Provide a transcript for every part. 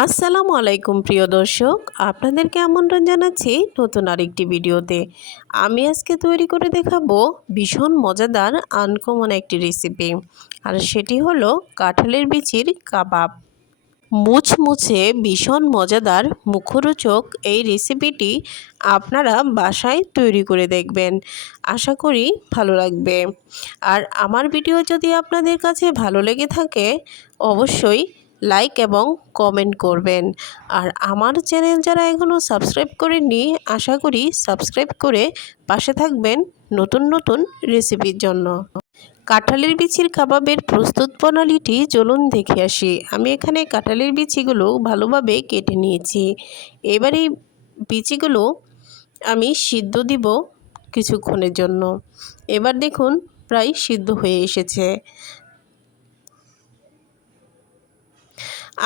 আসসালামু আলাইকুম প্রিয় দর্শক, আপনাদেরকে আমন্ত্রণ জানাচ্ছি নতুন আরেকটি ভিডিওতে। আমি আজকে তৈরি করে দেখাবো ভীষণ মজাদার আনকমন একটি রেসিপি, আর সেটি হলো কাঁঠালের বিচির কাবাব। মুচমুচে ভীষণ মজাদার মুখরোচক এই রেসিপিটি আপনারা বাসায় তৈরি করে দেখবেন, আশা করি ভালো লাগবে। আর আমার ভিডিও যদি আপনাদের কাছে ভালো লেগে থাকে অবশ্যই লাইক এবং কমেন্ট করবেন। আর আমার চ্যানেল যারা এখনও সাবস্ক্রাইব করেননি আশা করি সাবস্ক্রাইব করে পাশে থাকবেন নতুন নতুন রেসিপির জন্য। কাঁঠালের বিচির কাবাবের প্রস্তুত প্রণালীটি চলুন দেখে আসি। আমি এখানে কাঁঠালের বিচিগুলো ভালোভাবে কেটে নিয়েছি। এবার এই বিচিগুলো আমি সিদ্ধ দিব কিছুক্ষণের জন্য। এবার দেখুন প্রায় সিদ্ধ হয়ে এসেছে।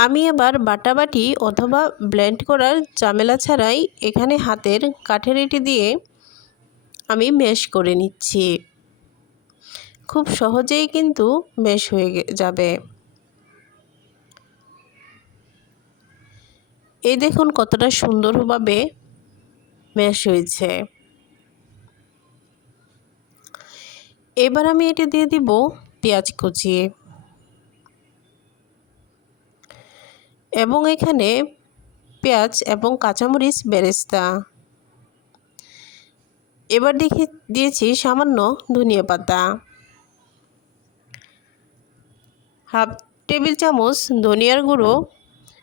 আমি এবার বাটাবাটি অথবা ব্লেন্ড করার ঝামেলা ছাড়াই এখানে হাতের কাঠের এঁটি দিয়ে আমি ম্যাশ করে নিচ্ছি। খুব সহজেই কিন্তু ম্যাশ হয়ে যাবে। এই দেখুন কতটা সুন্দরভাবে ম্যাশ হয়েছে। এবার আমি এটা দিয়ে দিব পেঁয়াজ কুচি, এবং এখানে পেঁয়াজ এবং কাঁচামরিচ বেরেস্তা। এবার দিয়েছি সামান্য ধনিয়া পাতা, হাফ টেবিল চামচ ধনিয়ার গুঁড়ো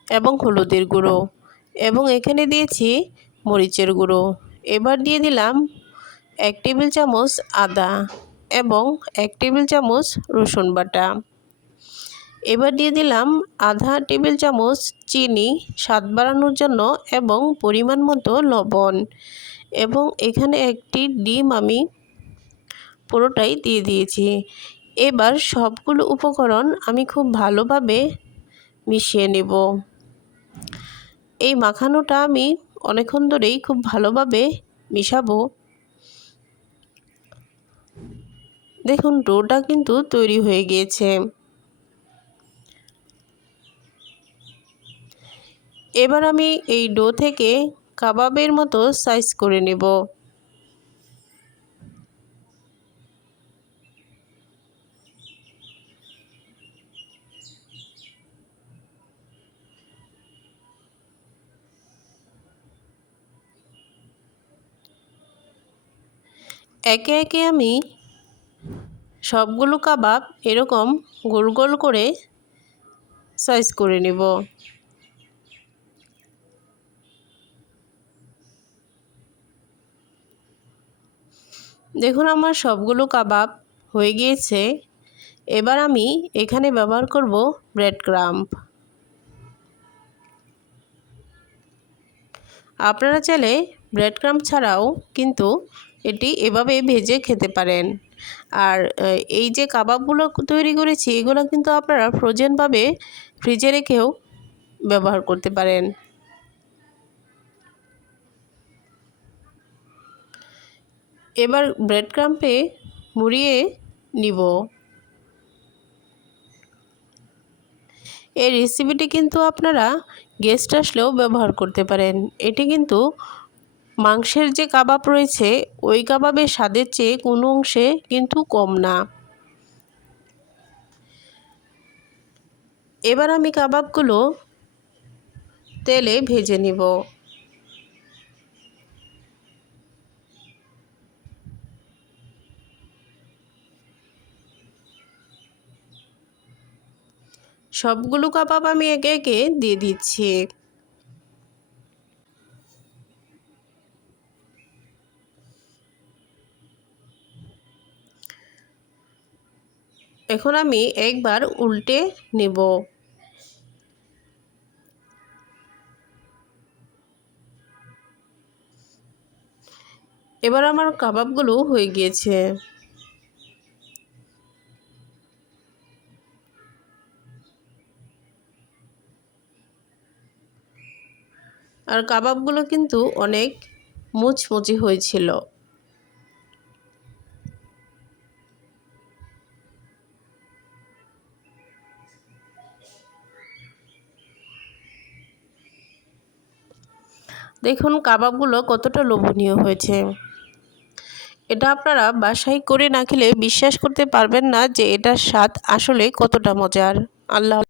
এবং হলুদের গুঁড়ো, এবং এখানে দিয়েছি মরিচের গুঁড়ো। এবার দিয়ে দিলাম 1 টেবিল চামচ আদা এবং 1 টেবিল চামচ রসুন বাটা। এবার দিয়ে দিলাম আধা টেবিল চামচ চিনি স্বাদ বাড়ানোর জন্য এবং পরিমাণ মতো লবণ, এবং এখানে একটি ডিম আমি পুরোটাই দিয়ে দিয়েছি। এবার সবগুলো উপকরণ আমি খুব ভালোভাবে মিশিয়ে নেব। এই মাখানোটা আমি অনেকক্ষণ ধরেই খুব ভালোভাবে মিশাবো। দেখুন ডোটা কিন্তু তৈরি হয়ে গিয়েছে। এবার আমি এই ডো থেকে কাবাবের মতো সাইজ করে নেব। একে একে আমি সবগুলো কাবাব এরকম গোল গোল করে সাইজ করে নেব। দেখুন আমার সবগুলো কাবাব হয়ে গিয়েছে। এবার আমি এখানে ব্যবহার করব ব্রেড ক্রাম্ব। আপনারা চাইলে ব্রেড ক্রাম্ব ছাড়াও কিন্তু এটি এভাবে ভেজে খেতে পারেন। আর এই যে কাবাবগুলো তৈরি করেছি এগুলো কিন্তু আপনারা ফ্রোজেনভাবে ফ্রিজে রেখেও ব্যবহার করতে পারেন। এবার ব্রেড ক্রাম্বে মুড়িয়ে নিব। এই রেসিপিটি কিন্তু আপনারা গেস্ট আসলেও ব্যবহার করতে পারেন। এটি কিন্তু মাংসের যে কাবাব রয়েছে ওই কাবাবের স্বাদের চেয়ে কোনো অংশে কিন্তু কম না। এবার আমি কাবাবগুলো তেলে ভেজে নিব। সবগুলো কাবাব আমি একে একে দিয়ে দিচ্ছি। এখন আমি একবার উল্টে নেব। এবার আমার কাবাবগুলো হয়ে গিয়েছে। আর কাবাবগুলো কিন্তু অনেক মুচমুচে হয়েছিল। দেখুন কাবাবগুলো কতটা লোভনীয় হয়েছে। এটা আপনারা বাসায় করে না খেলে বিশ্বাস করতে পারবেন না যে এটার স্বাদ আসলে কতটা মজার। আল্লাহ।